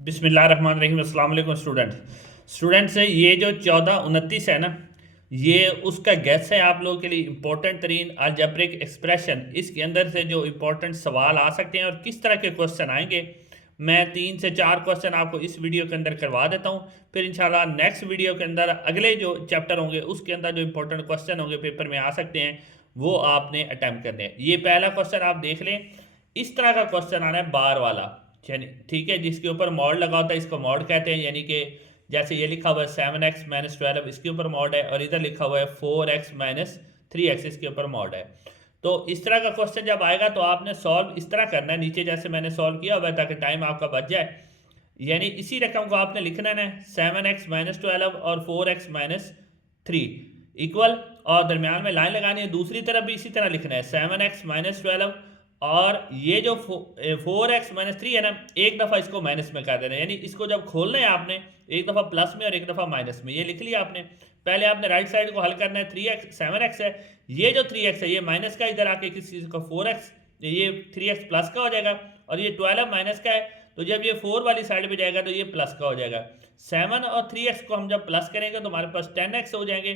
बिस्मिल्लाहिर्रहमानिर्रहीम। अस्सलाम वालेकुम स्टूडेंट्स से ये जो 1429 है ना, ये उसका गेस है आप लोगों के लिए इंपॉर्टेंट तरीन अलजेब्रिक एक्सप्रेशन। इसके अंदर से जो इंपॉर्टेंट सवाल आ सकते हैं और किस तरह के क्वेश्चन आएंगे, मैं 3 से 4 क्वेश्चन आपको इस वीडियो के अंदर करवा देता हूँ। फिर इंशाल्लाह नेक्स्ट वीडियो के अंदर अगले जो चैप्टर होंगे उसके अंदर जो इंपॉर्टेंट क्वेश्चन होंगे पेपर में आ सकते हैं, वो आपने अटैम्प्ट करने हैं। ये पहला क्वेश्चन आप देख लें, इस तरह का क्वेश्चन आना है बार वाला, यानी ठीक है, जिसके ऊपर मॉड लगा होता है इसको मॉड कहते हैं। यानी कि जैसे ये लिखा हुआ है 7x-12 इसके ऊपर मॉड है, और इधर लिखा हुआ है 4x-3x इसके ऊपर मॉड है। तो इस तरह का क्वेश्चन जब आएगा तो आपने सॉल्व इस तरह करना है, नीचे जैसे मैंने सॉल्व किया हुआ है ताकि टाइम आपका बच जाए। यानी इसी रकम को आपने लिखना है 7x-12 और 4x-3 इक्वल, और दरमियान में लाइन लगानी है। दूसरी तरफ भी इसी तरह लिखना है 7x-12, और ये जो 4x-3 है ना, एक दफ़ा इसको माइनस में कर देना है। यानी इसको जब खोलना है आपने एक दफ़ा प्लस में और एक दफ़ा माइनस में, ये लिख लिया आपने। पहले आपने राइट साइड को हल करना है। 7x है, ये जो 3x है ये माइनस का, इधर आके किस चीज़ का 4x, ये 3x प्लस का हो जाएगा, और ये 12 माइनस का है, तो जब ये 4 वाली साइड पे जाएगा तो ये प्लस का हो जाएगा। 7 और 3x को हम जब प्लस करेंगे तो हमारे पास 10x हो जाएंगे।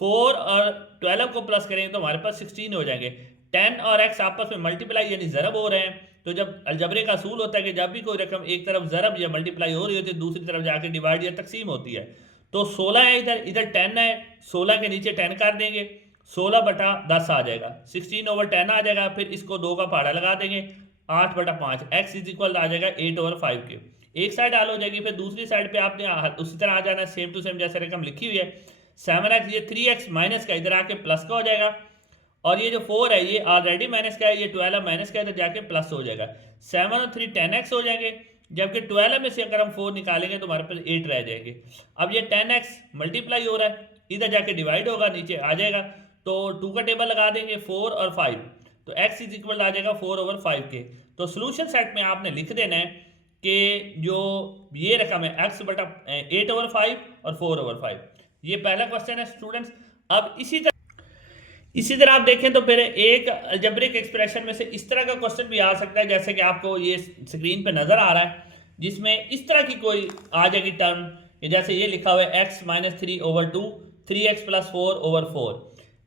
4 और 12 को प्लस करेंगे तो हमारे पास 16 हो जाएंगे। 10 और x आपस में मल्टीप्लाई यानी ज़रब हो रहे हैं। तो जब अलजबरे का असूल होता है कि जब भी कोई रकम एक तरफ ज़रब या मल्टीप्लाई हो रही होती है दूसरी तरफ जाके डिवाइड या तकसीम होती है। तो 16 है, इधर इधर 10 है, 16 के नीचे 10 कर देंगे, 16/10 आ जाएगा, 16/10 आ जाएगा। फिर इसको 2 का पहाड़ा लगा देंगे, 8/5 x इज इक्वल आ जाएगा 8/5 के। एक साइड हल हो जाएगी, फिर दूसरी साइड पे आपने उसी तरह आ जाना है, सेम टू सेम जैसे रकम लिखी हुई है। 7x ये 3x माइनस का, इधर आके प्लस का हो जाएगा, और ये जो 4 है ये ऑलरेडी माइनस का है, ये 12 माइनस का है, तो जाके प्लस हो जाएगा। 7 और 3 10x हो जाएंगे, जबकि 12 में से अगर हम 4 निकालेंगे तो हमारे पास 8 रह जाएंगे। अब ये 10x मल्टीप्लाई हो रहा है, इधर जाके डिवाइड होगा, नीचे आ जाएगा, तो 2 का टेबल लगा देंगे 4 और 5, तो x इज इक्वल आ जाएगा 4/5 के। तो सोल्यूशन सेट में आपने लिख देना है कि जो ये रकम है x/8/5 और 4/5। ये पहला क्वेश्चन है स्टूडेंट्स। अब इसी तरह आप देखें तो फिर एक अलजेब्रिक एक्सप्रेशन में से इस तरह का क्वेश्चन भी आ सकता है, जैसे कि आपको ये स्क्रीन पे नजर आ रहा है, जिसमें इस तरह की कोई आ जाएगी टर्म, जैसे ये लिखा हुआ है x-3/2 3x + 4/4।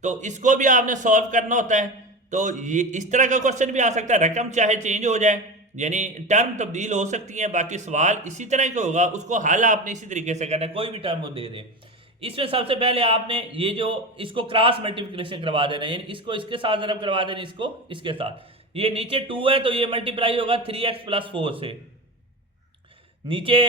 तो इसको भी आपने सॉल्व करना होता है। तो ये इस तरह का क्वेश्चन भी आ सकता है, रकम चाहे चेंज हो जाए, यानी टर्म तब्दील हो सकती है, बाकी सवाल इसी तरह का होगा, उसको हल आपने इसी तरीके से करना है, कोई भी टर्म वो दे दे। इसमें सबसे पहले आपने ये जो इसको क्रॉस मल्टीप्लिकेशन करवा देना है, यानी इसको इसके साथ ज़रब करवा देना, इसको इसके साथ। ये नीचे 2 है तो ये मल्टीप्लाई होगा 3x + 4 से, नीचे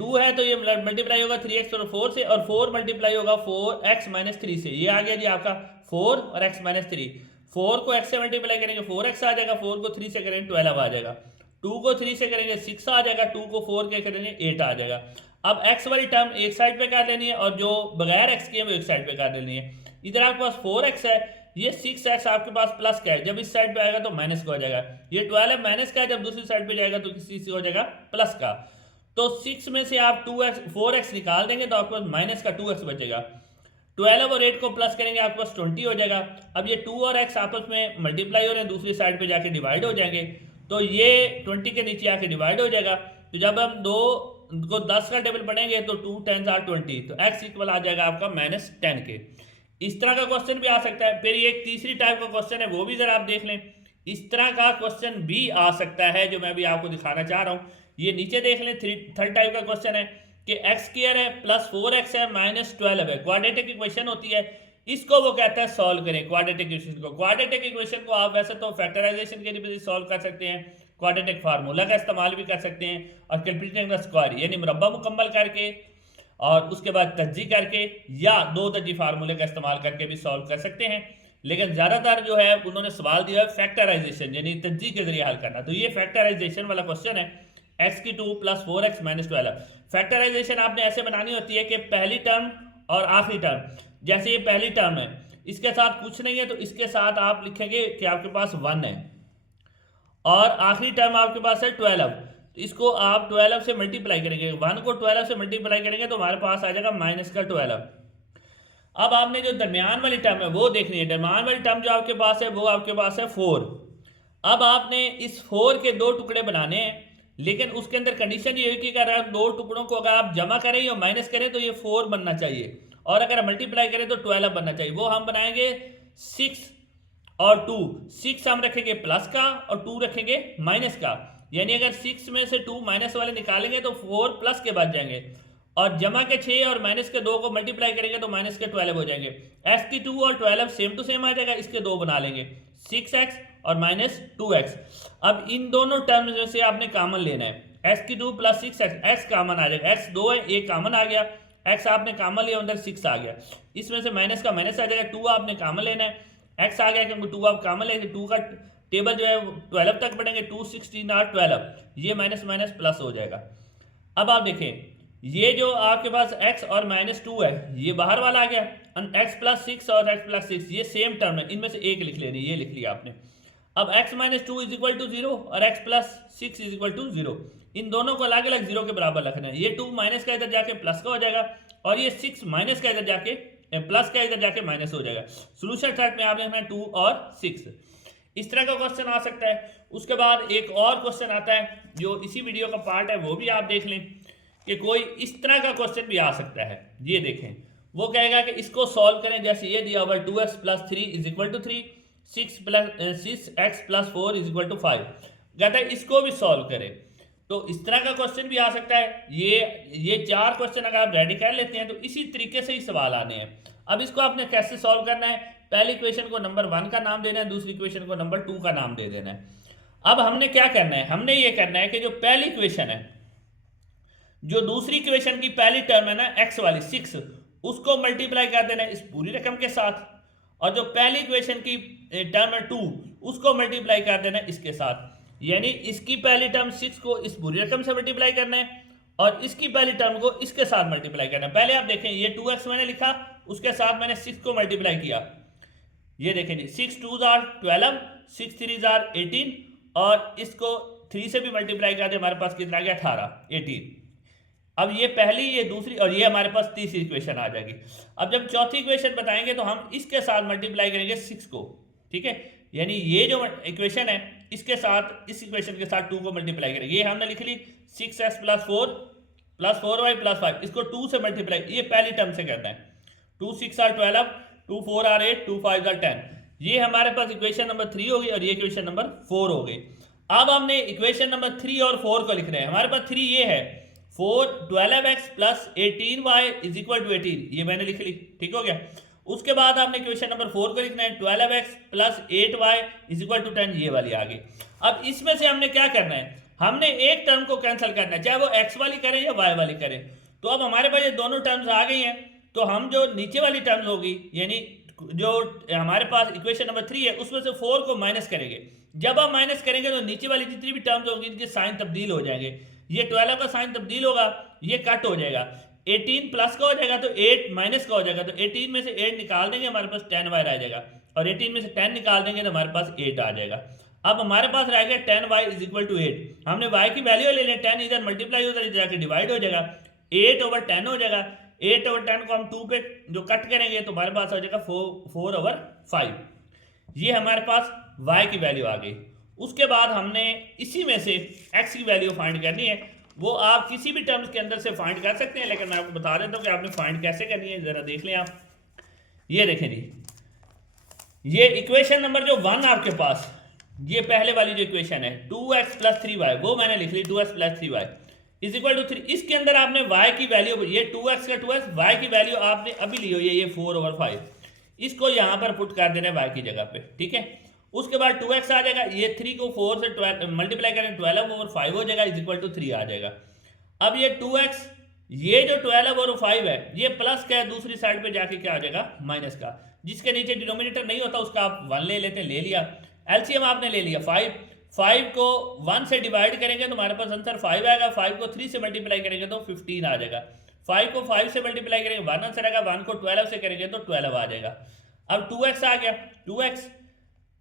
2 है तो ये मल्टीप्लाई होगा 3x और 4 से, और 4 मल्टीप्लाई होगा 4x-3 से। ये आ गया जी आपका 4 और x-3। 4 को x से मल्टीप्लाई करेंगे 4x आ जाएगा, 4 को 3 से करेंगे 12 आ जाएगा, 2 को 3 से करेंगे 6 आ जाएगा, 2 को 4 के करेंगे 8 आ जाएगा। अब x वाली टर्म एक साइड पे कर लेनी है, और जो बगैर x के है वो एक साइड पे कर लेनी है। इधर आपके पास 4x है, ये 6x आपके पास प्लस का है, जब इस साइड पे आएगा तो माइनस का हो जाएगा। ये 12 माइनस का है, जब दूसरी साइड पे जाएगा तो किसी से हो जाएगा प्लस का। तो 6 में से आप 4x निकाल देंगे तो आपके पास माइनस का 2x बचेगा। 12 और 8 को प्लस करेंगे आपके पास 20 हो जाएगा। अब ये 2 और x आपस में मल्टीप्लाई हो रहे हैं, दूसरी साइड पे जाके डिवाइड हो जाएंगे, तो ये 20 के नीचे आके डिवाइड हो जाएगा। तो जब हम 2 को 10 का टेबल पढ़ेंगे तो 2 10 are 20, तो x इक्वल आ जाएगा आपका -10 के। इस तरह का क्वेश्चन भी आ सकता है। फिर ये एक तीसरी टाइप का क्वेश्चन है, वो भी जरा आप देख लें। इस तरह का क्वेश्चन भी आ सकता है जो मैं भी आपको दिखाना चाह रहा हूँ। ये नीचे देख लें, थर्ड टाइप का क्वेश्चन है कि x² है +4x है -12 है, क्वाड्रेटिक इक्वेशन होती है, इसको वो कहता है सॉल्व करें क्वाड्रेटिक इक्वेशन को। क्वाड्रेटिक इक्वेशन को आप वैसे तो फैक्टराइजेशन के लिए सॉल्व कर सकते हैं, क्वाड्रेटिक फार्मूला का इस्तेमाल भी कर सकते हैं, और कैलकुलेटिंग द स्क्वायर यानी मुरब्बा मुकम्मल करके और उसके बाद तज्जी करके, या 2 तज्जी फार्मूले का इस्तेमाल करके भी सॉल्व कर सकते हैं। लेकिन ज़्यादातर जो है उन्होंने सवाल दिया है फैक्टराइजेशन यानी तज्जी के जरिए हल करना। तो ये फैक्टराइजेशन वाला क्वेश्चन है, x³ + 4x - 12। फैक्टराइजेशन आपने ऐसे बनानी होती है कि पहली टर्म और आखिरी टर्म, जैसे ये पहली टर्म है इसके साथ कुछ नहीं है तो इसके साथ आप लिखेंगे कि आपके पास 1 है, और आखिरी टर्म आपके पास है 12, तो इसको आप 12 से मल्टीप्लाई करेंगे, 1 को 12 से मल्टीप्लाई करेंगे तो हमारे पास आ जाएगा -12। अब आपने जो दरमियान वाली टर्म है वो देखनी है। दरमियान वाली टर्म जो आपके पास है वो आपके पास है 4। अब आपने इस 4 के 2 टुकड़े बनाने हैं, लेकिन उसके अंदर कंडीशन ये है कि अगर आप दो टुकड़ों को अगर आप जमा करें या माइनस करें तो ये 4 बनना चाहिए, और अगर मल्टीप्लाई करें तो 12 बनना चाहिए। वो हम बनाएंगे 6 और 2, 6 हम रखेंगे प्लस का और 2 रखेंगे माइनस का, यानी अगर 6 में से 2 माइनस वाले निकालेंगे तो 4 प्लस के बच जाएंगे, और जमा के 6 और माइनस के 2 को मल्टीप्लाई करेंगे तो माइनस के 12 हो जाएंगे। एक्स की 2 और 12 सेम टू सेम आ जाएगा, इसके 2 बना लेंगे, 6x और माइनस 2x। अब इन दोनों टर्म्स में से आपने कॉमन लेना है, x की 2 प्लस 6x, x कॉमन आ जाएगा, x 2 है, एक कॉमन आ गया, x आपने कॉमन लिया, अंदर 6 आ गया, इसमें से माइनस का माइनस आ जाएगा, 2 आपने कॉमन लेना है, x आ गया क्योंकि 2 आप कॉमन लेंगे, 2 का टेबल जो है 12 तक बढ़ेंगे, 2 16 और 12, ये माइनस माइनस प्लस हो जाएगा। अब आप देखें ये जो आपके पास x और माइनस 2 है ये बाहर वाला आ गया, x प्लस 6 और x प्लस 6 ये सेम टर्म है, इनमें से एक लिख लेनी, ये लिख लिया आपने। अब x minus 2 is equal to 0 और x plus 6 is equal to 0, इन दोनों को अलग अलग 0 के बराबर रखना है। ये 2 माइनस का इधर जाके प्लस का हो जाएगा, और ये 6 माइनस का इधर जाके प्लस का इधर जाके माइनस हो जाएगा। सोल्यूशन सेट में आपने लिखना है 2 और 6। इस तरह का क्वेश्चन आ सकता है। उसके बाद एक और क्वेश्चन आता है जो इसी वीडियो का पार्ट है, वो भी आप देख लें कि कोई इस तरह का क्वेश्चन भी आ सकता है। ये देखें, वो कहेगा कि इसको सॉल्व करें, जैसे ये दिया हुआ 2x plus 3 is equal to 3, 6x plus 4 is equal to 5, कहता है इसको भी सॉल्व करें। तो इस तरह का क्वेश्चन भी आ सकता है। ये 4 क्वेश्चन अगर आप रेडी कर लेते हैं तो इसी तरीके से ही सवाल आने हैं। अब इसको आपने कैसे सॉल्व करना है, पहली इक्वेशन को नंबर 1 का नाम देना है, दूसरी इक्वेशन को नंबर 2 का नाम दे देना है। अब हमने क्या करना है, हमने ये करना है कि जो पहली इक्वेशन है, जो दूसरी इक्वेशन की पहली टर्म है ना x वाली 6, उसको मल्टीप्लाई कर देना है इस पूरी रकम के साथ, और जो पहली इक्वेशन की टर्म है 2 उसको मल्टीप्लाई कर देना है इसके साथ, यानी इसकी पहली टर्म 6 को इस पूरी रकम से मल्टीप्लाई करना है और इसकी पहली टर्म को इसके साथ मल्टीप्लाई करना है। पहले आप देखें ये 2x मैंने लिखा, उसके साथ मैंने 6 को मल्टीप्लाई किया, ये देखें जी 6 2s are 12, 6 3s are 18, और इसको 3 से भी मल्टीप्लाई कर दे, हमारे पास कितना आ गया 18 18। अब ये पहली, ये दूसरी, और ये हमारे पास तीसरी इक्वेशन आ जाएगी। अब जब चौथी इक्वेशन बताएंगे तो हम इसके साथ मल्टीप्लाई करेंगे 6 को, ठीक है, यानी ये जो इक्वेशन है इसके साथ इस इक्वेशन के साथ 2 को मल्टीप्लाई करेंगे। ये हमने लिख ली 6x प्लस 4y प्लस 5, इसको 2 से मल्टीप्लाई, ये पहली टर्म से करना है, 2 6 are 12, 2 4 are 8, 2 5 are 10, ये हमारे पास इक्वेशन नंबर 3 होगी और ये इक्वेशन नंबर 4 हो गई। अब हमने इक्वेशन नंबर 3 और 4 को लिख रहे हैं। हमारे पास 3 ये है 12x plus 18y is equal to 18, ये मैंने लिख ली, ठीक हो गया। उसके बाद आपने इक्वेशन नंबर 4 को लिखना है 12x plus 8y is equal to 10, ये वाली आ गई। अब इसमें से हमने क्या करना है, हमने एक टर्म को कैंसिल करना है, चाहे वो x वाली करें या y वाली करें। तो अब हमारे पास ये दोनों टर्म्स आ गई हैं, तो हम जो नीचे वाली टर्म्स होगी, यानी जो हमारे पास इक्वेशन नंबर 3 है उसमें से 4 को माइनस करेंगे। जब हम माइनस करेंगे तो नीचे वाली जितनी भी टर्म्स होंगी इनके साइन तब्दील हो जाएंगे। ये 12 का साइन तब्दील होगा, ये कट हो जाएगा, 18 प्लस का हो जाएगा तो 8 माइनस का हो जाएगा, तो 18 में से 8 निकाल देंगे हमारे पास 10y रह जाएगा, और 18 में से 10 निकाल देंगे तो हमारे पास 8 आ जाएगा। अब हमारे पास रह गया 10y इज इक्वल टू 8, हमने y की वैल्यू ले लें, 10 इधर मल्टीप्लाई उधर जाके डिवाइड हो जाएगा, 8 ओवर 10 हो जाएगा, 8 ओवर 10 को हम 2 पे जो कट करेंगे तो हमारे पास आ जाएगा 4 ओवर 5, ये हमारे पास y की वैल्यू आ गई। उसके बाद हमने इसी में से x की वैल्यू फाइंड करनी है, वो आप किसी भी टर्म्स के अंदर से फाइंड कर सकते हैं, लेकिन मैं आपको बता देता हूँ कि आपने फाइंड कैसे करनी है, जरा देख लें आप। ये देखें जी, ये इक्वेशन नंबर जो 1 आपके पास, ये पहले वाली जो इक्वेशन है 2x प्लस 3y, वो मैंने लिख ली 2x plus 3y is equal to 3। इसके अंदर आपने y की वैल्यू, ये 2x का 2x, y की वैल्यू आपने अभी ली हुई है ये 4 ओवर 5, इसको यहाँ पर पुट कर देना है y की जगह पे, ठीक है। उसके बाद 2x आ जाएगा, ये 3 को 4 से 12 मल्टीप्लाई करें 12 ओवर 5 हो जाएगा इज इक्वल टू 3 आ जाएगा। अब ये 2x, ये जो 12 ओवर 5 है ये प्लस का है, दूसरी साइड पे जाके क्या आ जाएगा माइनस का, जिसके नीचे डिनोमिनेटर नहीं होता उसका आप 1 ले लेते हैं, ले लिया, एलसीएम आपने ले लिया 5 को 1 से डिवाइड करेंगे तो हमारे पास आंसर 5 आएगा, 5 को 3 से मल्टीप्लाई करेंगे तो 15 आ जाएगा, 5 को 5 से मल्टीप्लाई करेंगे 1 आंसर आएगा, 1 को 12 से करेंगे तो 12 आ जाएगा। अब 2x आ गया, 2x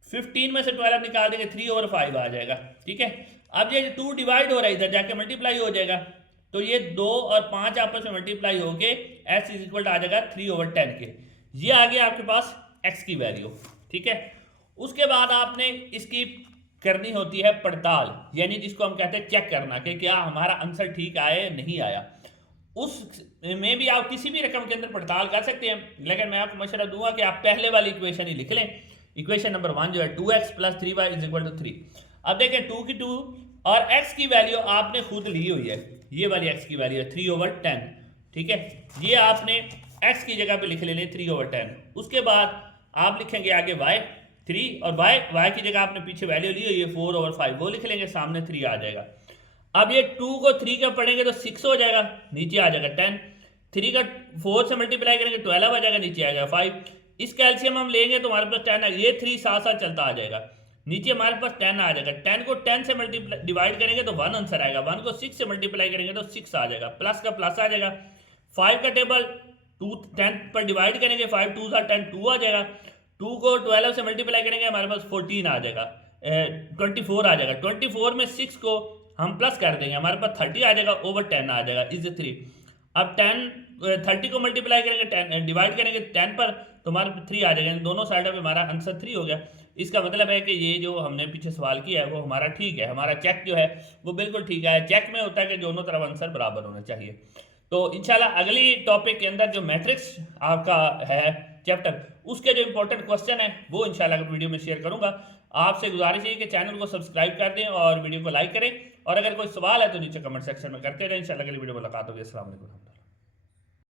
15 में से 12 निकाल देंगे 3 ओवर 5 आ जाएगा, ठीक है। अब ये 2 डिवाइड हो रहा है, इधर जाके मल्टीप्लाई हो जाएगा, तो ये 2 और 5 आपस में मल्टीप्लाई होके x इज इक्वल आ जाएगा 3 ओवर 10 के, ये आ गया आपके पास x की वैल्यू, ठीक है। उसके बाद आपने इसकी करनी होती है पड़ताल, यानी जिसको हम कहते हैं चेक करना कि क्या हमारा आंसर ठीक आया नहीं आया। उस में भी आप किसी भी रकम के अंदर पड़ताल कर सकते हैं, लेकिन मैं आपको मशवरा दूंगा कि आप पहले वाली इक्वेशन ही लिख लें। इक्वेशन नंबर 1 जो है 2x + 3y = 3। अब देखें 2 की 2 और x की वैल्यू आपने खुद ली हुई है, ये वाली x की वैल्यू है 3/10, ठीक है। ये आपने x की जगह पे लिख लेने 3/10। उसके बाद आप लिखेंगे आगे y 3 और y की जगह आपने पीछे वैल्यू ली हुई है 4/5, वो लिख लेंगे, सामने 3 आ जाएगा। अब ये 2 को 3 का पढ़ेंगे तो 6 हो जाएगा, नीचे आ जाएगा 10। 3 का 4 से मल्टीप्लाई करेंगे 12 आ जाएगा, नीचे आएगा 5। इस कैल्शियम हम लेंगे तो हमारे पास 10 आएगा, ये 3 साथ साथ चलता आ जाएगा, नीचे हमारे पास 10 आ जाएगा। 10 को 10 से मल्टीप्लाई डिवाइड करेंगे तो 1 आंसर आएगा, 1 को 6 से मल्टीप्लाई करेंगे तो 6 आ जाएगा, प्लस का प्लस आ जाएगा। 5 का टेबल 2 10 पर डिवाइड करेंगे, 5 2 10 2 आ जाएगा। 2 को 12 से मल्टीप्लाई करेंगे हमारे पास 14 आ जाएगा, 24 आ जाएगा। 24 में 6 को हम प्लस कर देंगे, हमारे पास 30 आ जाएगा, ओवर 10 आ जाएगा इज 3। अब 30 को मल्टीप्लाई करेंगे 10 डिवाइड करेंगे 10 पर तो हमारे पास 3 आ जाएगा, दोनों साइड पे हमारा आंसर 3 हो गया। इसका मतलब है कि ये जो हमने पीछे सवाल किया है वो हमारा ठीक है, हमारा चेक जो है वो बिल्कुल ठीक है। चेक में होता है कि दोनों तरफ आंसर बराबर होना चाहिए। तो इंशाल्लाह अगली टॉपिक के अंदर जो मैट्रिक्स आपका है चैप्टर, उसके जो इंपॉर्टेंट क्वेश्चन है वो इंशाल्लाह वीडियो में शेयर करूंगा। आपसे गुजारिश है कि चैनल को सब्सक्राइब कर दें और वीडियो को लाइक करें, और अगर कोई सवाल है तो नीचे कमेंट सेक्शन में करते रहें। इंशाल्लाह अगली वीडियो में मुलाकात होगी। अस्सलाम वालेकुम।